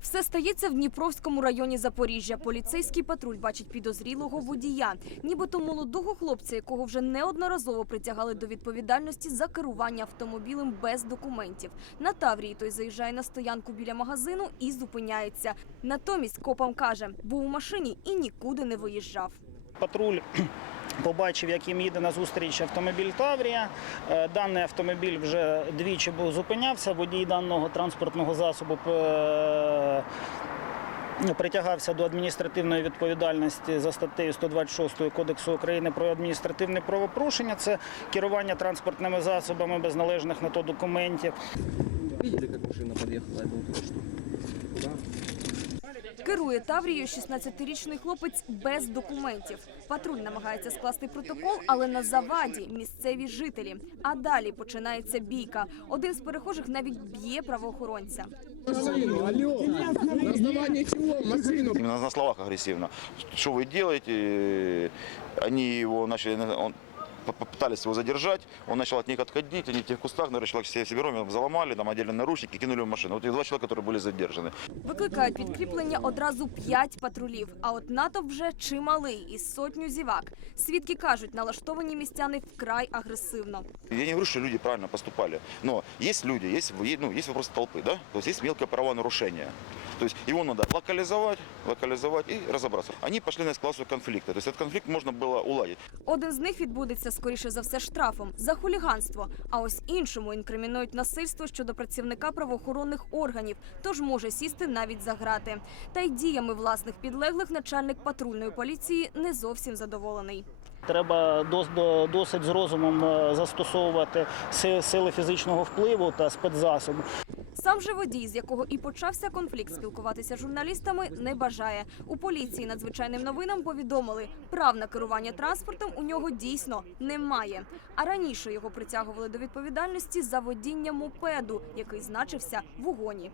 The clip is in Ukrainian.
Все стається в Дніпровському районі Запоріжжя. Поліцейський патруль бачить підозрілого водія, нібито молодого хлопця, якого вже неодноразово притягали до відповідальності за керування автомобілем без документів. На Таврії той заїжджає на стоянку біля магазину і зупиняється. Натомість копам каже, був у машині і нікуди не виїжджав. Патруль побачив, як їм їде на зустріч автомобіль Таврія. Е, Даний автомобіль вже двічі зупинявся. Водій даного транспортного засобу е, притягався до адміністративної відповідальності за статтею 126 Кодексу України про адміністративне правопорушення. Це керування транспортними засобами без належних на то документів. Видели, как машина подъехала? Керує Таврією 16-річний хлопець без документів. Патруль намагається скласти протокол, але на заваді місцеві жителі. А далі починається бійка. Один з перехожих навіть б'є правоохоронця. Машину, алло, на основании чего машину? Именно на словах агрессивно. Что вы делаете? Они его начали, он, попытались его задержать, он начал от них отходить, они в тех кустах, наверное, человек все себе заломали, там одели наручники, кинули в машину. Вот и два человека, которые были задержаны. Викликають підкріплення одразу п'ять патрулів. А от натовп вже чималий із сотню зівак. Свідки кажуть, налаштовані містяни вкрай агресивно. Я не говорю, что люди правильно поступали, но есть люди, есть, ну, есть вопрос толпы, да? То есть есть мелкое правонарушение. То есть его надо локализовать, локализовать и разобраться. Они пошли на эскалацию конфликта. То есть этот конфликт можно было уладить. Один з них відбудеться скоріше за все штрафом за хуліганство. А ось іншому інкримінують насильство щодо працівника правоохоронних органів, тож може сісти навіть за грати. Та й діями власних підлеглих начальник патрульної поліції не зовсім задоволений. Треба дос- до- досить з розумом е, застосовувати сили фізичного впливу та спецзасоби. Сам же водій, з якого і почався конфлікт, спілкуватися з журналістами не бажає. У поліції надзвичайним новинам повідомили, прав на керування транспортом у нього дійсно немає. А раніше його притягували до відповідальності за водіння мопеду, який значився в угоні.